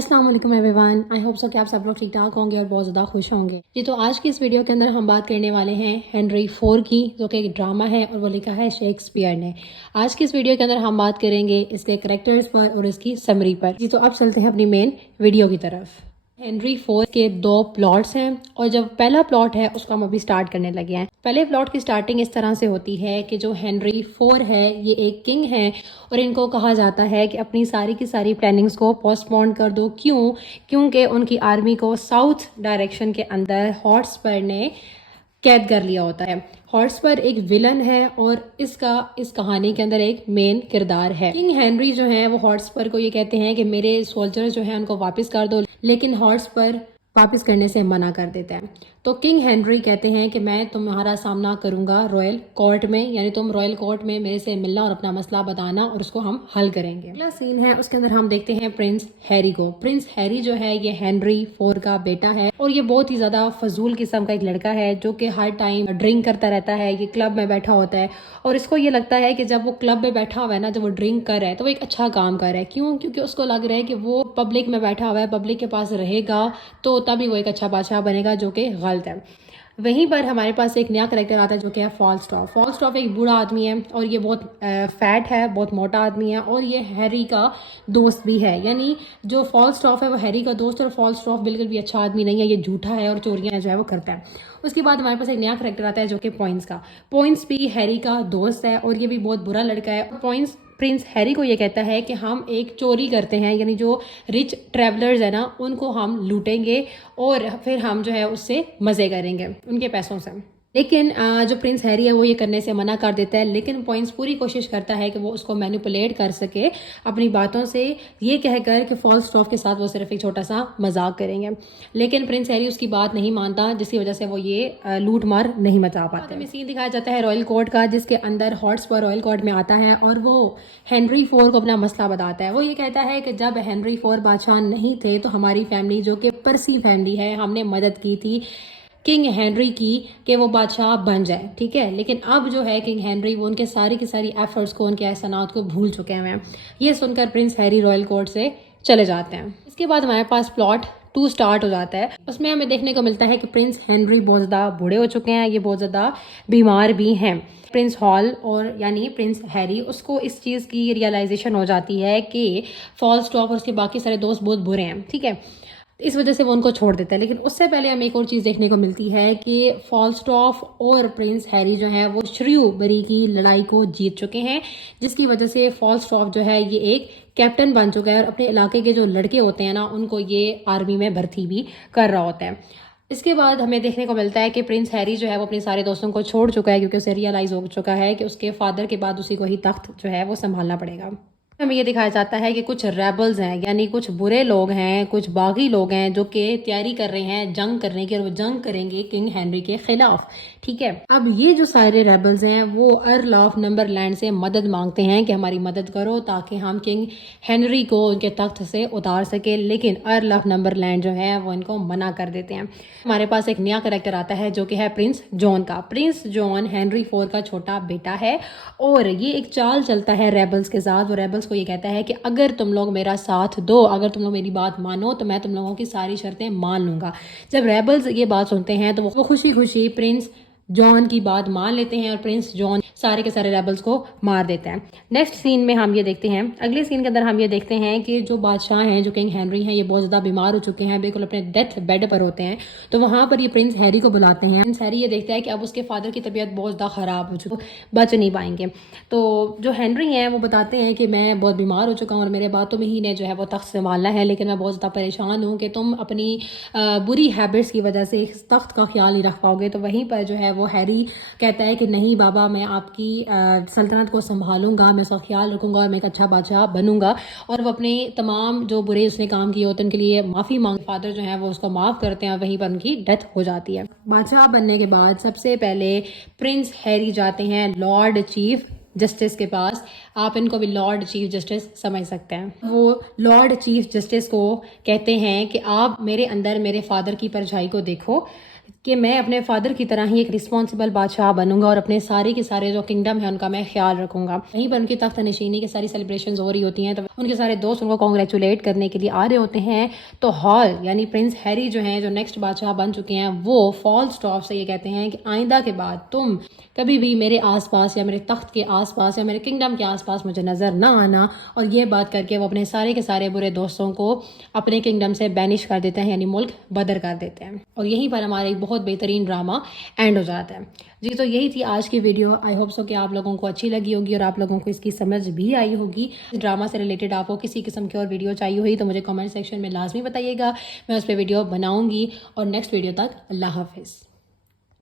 अस्सलाम वालेकुम everyone, I hope so कि आप सब लोग ठीक ठाक होंगे और बहुत ज़्यादा खुश होंगे जी। तो आज की इस वीडियो के अंदर हम बात करने वाले हैं हेनरी IV की, जो कि एक ड्रामा है और वो लिखा है शेक्सपियर ने। आज की इस वीडियो के अंदर हम बात करेंगे इसके करेक्टर्स पर और इसकी समरी पर जी। तो अब चलते हैं अपनी मेन वीडियो की तरफ। हेनरी IV के 2 प्लॉट्स हैं और जब पहला प्लॉट है उसको हम अभी स्टार्ट करने लगे हैं। पहले प्लॉट की स्टार्टिंग इस तरह से होती है कि जो हेनरी IV है ये एक किंग है और इनको कहा जाता है कि अपनी सारी की सारी प्लानिंग्स को पोस्टपोन कर दो। क्योंकि उनकी आर्मी को साउथ डायरेक्शन के अंदर हॉटस्पर ने कैद कर लिया होता है। हॉटस्पर एक विलन है और इसका इस कहानी के अंदर एक मेन किरदार है। किंग हेनरी जो है वो हॉटस्पर को ये कहते हैं कि मेरे सोल्जर जो है उनको वापस कर दो, लेकिन हॉटस्पर वापस करने से मना कर देता है। तो किंग हेनरी कहते हैं कि मैं तुम्हारा सामना करूंगा रॉयल कोर्ट में, यानी तुम रॉयल कोर्ट में मेरे से मिलना और अपना मसला बताना और उसको हम हल करेंगे। अगला सीन है उसके अंदर हम देखते हैं प्रिंस हैरी को। प्रिंस हैरी जो है ये हेनरी IV का बेटा है और ये बहुत ही ज्यादा फजूल किस्म का एक लड़का है जो कि हर टाइम ड्रिंक करता रहता है। ये क्लब में बैठा होता है और इसको ये लगता है कि जब वो क्लब में बैठा हुआ है ना, जब वो ड्रिंक कर रहा है तो वो एक अच्छा काम कर रहा है। क्योंकि उसको लग रहा है कि वो पब्लिक में बैठा हुआ है, पब्लिक के पास रहेगा तो तभी वो एक अच्छा बादशाह बनेगा, जो कि गलत है। वहीं पर हमारे पास एक नया करेक्टर आता है जो कि है फॉलस्टॉफ। फॉलस्टॉफ एक बूढ़ा आदमी है और ये बहुत फैट है, बहुत मोटा आदमी है और ये हैरी का दोस्त भी है। यानी जो फॉलस्टॉफ है वो हैरी का दोस्त है और फॉलस्टॉफ बिल्कुल भी अच्छा आदमी नहीं है, ये झूठा है और चोरियां जो है वो करता है। उसके बाद हमारे पास एक नया करेक्टर आता है जो कि पॉइंट्स का। पॉइंट्स भी हैरी का दोस्त है और ये भी बहुत बुरा लड़का है। पॉइंट्स प्रिंस हैरी को ये कहता है कि हम एक चोरी करते हैं, यानी जो रिच ट्रैवलर्स है ना उनको हम लूटेंगे और फिर हम जो है उससे मज़े करेंगे उनके पैसों से। लेकिन जो प्रिंस हैरी है वो ये करने से मना कर देता है, लेकिन पॉइंट्स पूरी कोशिश करता है कि वो उसको मैनिपुलेट कर सके अपनी बातों से, ये कहकर कि फॉलस्टॉफ के साथ वो सिर्फ एक छोटा सा मजाक करेंगे। लेकिन प्रिंस हैरी उसकी बात नहीं मानता, जिसकी वजह से वो ये लूट मार नहीं मचा पाते। हमें सीन दिखाया जाता है रॉयल कोर्ट का, जिसके अंदर हॉटस्पर रॉयल कोर्ट में आता है और वो हेनरी IV को अपना मसला बताता है। वो ये कहता है कि जब हेनरी IV बादशाह नहीं थे तो हमारी फैमिली, जो कि पर्सी फैमिली है, हमने मदद की थी किंग हेनरी की कि वो बादशाह बन जाए, ठीक है। लेकिन अब जो है किंग हेनरी वो उनके सारी की सारी एफर्ट्स को, उनके एहसानात को भूल चुके हैं। ये सुनकर प्रिंस हैरी रॉयल कोर्ट से चले जाते हैं। इसके बाद हमारे पास प्लॉट 2 स्टार्ट हो जाता है। उसमें हमें देखने को मिलता है कि प्रिंस हेनरी बहुत ज़्यादा बूढ़े हो चुके हैं, ये बहुत ज़्यादा बीमार भी हैं। प्रिंस हॉल और यानी प्रिंस हैरी, उसको इस चीज़ की रियलाइजेशन हो जाती है कि फॉलस्टॉफ और उसके बाकी सारे दोस्त बहुत बुरे हैं, ठीक है। इस वजह से वो उनको छोड़ देता है। लेकिन उससे पहले हमें एक और चीज़ देखने को मिलती है कि फॉलस्टॉफ और प्रिंस हैरी जो है वो श्रूबरी की लड़ाई को जीत चुके हैं, जिसकी वजह से फॉलस्टॉफ जो है ये एक कैप्टन बन चुका है और अपने इलाके के जो लड़के होते हैं ना उनको ये आर्मी में भर्ती भी कर रहा होता है। इसके बाद हमें देखने को मिलता है कि प्रिंस हैरी जो है वो अपने सारे दोस्तों को छोड़ चुका है, क्योंकि उसे रियलाइज़ हो चुका है कि उसके फादर के बाद उसी को ही तख्त जो है वो संभालना पड़ेगा। हमें ये दिखाया जाता है कि कुछ रेबल्स हैं, यानी कुछ बुरे लोग हैं, कुछ बागी लोग हैं जो कि तैयारी कर रहे हैं जंग करने की, और वो जंग करेंगे किंग हेनरी के खिलाफ, ठीक है। अब ये जो सारे रेबल्स हैं वो अर्ल ऑफ नंबरलैंड से मदद मांगते हैं कि हमारी मदद करो ताकि हम किंग हेनरी को उनके तख्त से उतार सके। लेकिन अर्ल ऑफ नंबरलैंड जो है वो इनको मना कर देते हैं। हमारे पास एक नया करेक्टर आता है जो कि है प्रिंस जॉन का। प्रिंस जॉन हेनरी IV का छोटा बेटा है और ये एक चाल चलता है रेबल्स के साथ। वो रेबल्स को ये कहता है कि अगर तुम लोग मेरा साथ दो, अगर तुम लोग मेरी बात मानो तो मैं तुम लोगों की सारी शर्तें मान लूंगा। जब रेबल्स ये बात सुनते हैं तो वो खुशी खुशी प्रिंस जॉन की बात मान लेते हैं और प्रिंस जॉन सारे के सारे रेबल्स को मार देता है। नेक्स्ट सीन में हम ये देखते हैं, अगले सीन के अंदर हम ये देखते हैं कि जो बादशाह हैं, जो किंग हेनरी हैं, ये बहुत ज़्यादा बीमार हो चुके हैं, बिल्कुल अपने डेथ बेड पर होते हैं। तो वहाँ पर ये प्रिंस हैरी को बुलाते हैं। प्रिंस हैरी ये देखता है कि अब उसके फादर की तबीयत बहुत ज़्यादा ख़राब हो चुकी है, बच नहीं पाएंगे। तो जो हेनरी हैं वो बताते हैं कि मैं बहुत बीमार हो चुका हूँ और मेरे बाद तुम ही ने जो है वो तख्त संभालना है, लेकिन मैं बहुत ज़्यादा परेशान हूँ कि तुम अपनी बुरी हैबिट्स की वजह से इस तख्त का ख्याल नहीं रख पाओगे। तो वहीं पर जो है वो हैरी कहता है कि नहीं बाबा, मैं आपकी सल्तनत को संभालूंगा, मैं उसका ख्याल रखूंगा और मैं एक अच्छा बादशाह बनूंगा। और वो अपने तमाम जो बुरे उसने काम किए होते हैं उनके लिए माफ़ी मांग, फादर जो है वो उसको माफ़ करते हैं और वहीं पर उनकी डेथ हो जाती है। बादशाह बनने के बाद सबसे पहले प्रिंस हैरी जाते हैं लॉर्ड चीफ जस्टिस के पास। आप इनको भी लॉर्ड चीफ जस्टिस समझ सकते हैं। वो लॉर्ड चीफ जस्टिस को कहते हैं कि आप मेरे अंदर मेरे फादर की परछाई को देखो, کہ میں اپنے فادر کی طرح ہی ایک رسپانسبل بادشاہ بنوں گا اور اپنے سارے کے سارے جو کنگڈم ہے ان کا میں خیال رکھوں گا. وہیں پر ان کی تخت نشینی کی ساری سیلیبریشنز ہو رہی ہوتی ہیں تو ان کے سارے دوست ان کو کانگریچولیٹ کرنے کے لیے آ رہے ہوتے ہیں. تو ہال یعنی پرنس ہیری جو ہیں جو نیکسٹ بادشاہ بن چکے ہیں وہ فال اسٹاف سے یہ کہتے ہیں کہ آئندہ کے بعد تم کبھی بھی میرے آس پاس یا میرے تخت کے آس پاس یا میرے کنگڈم کے آس پاس مجھے نظر نہ آنا. اور یہ بات کر کے وہ اپنے سارے کے سارے برے دوستوں کو اپنے کنگڈم سے بینش کر دیتے ہیں یعنی ملک بدر کر دیتے ہیں. اور یہیں پر ہمارا ایک بہت بہترین ڈرامہ اینڈ ہو جاتا ہے. جی تو یہی تھی آج کی ویڈیو. آئی ہوپ سو کہ آپ لوگوں کو اچھی لگی ہوگی اور آپ لوگوں کو اس کی سمجھ بھی آئی ہوگی. اس ڈرامہ سے ریلیٹڈ آپ کو کسی قسم کی اور ویڈیو چاہیے ہوئی تو مجھے کمنٹ سیکشن میں لازمی بتائیے گا. میں اس پہ ویڈیو بناؤں گی. اور نیکسٹ ویڈیو تک اللہ حافظ.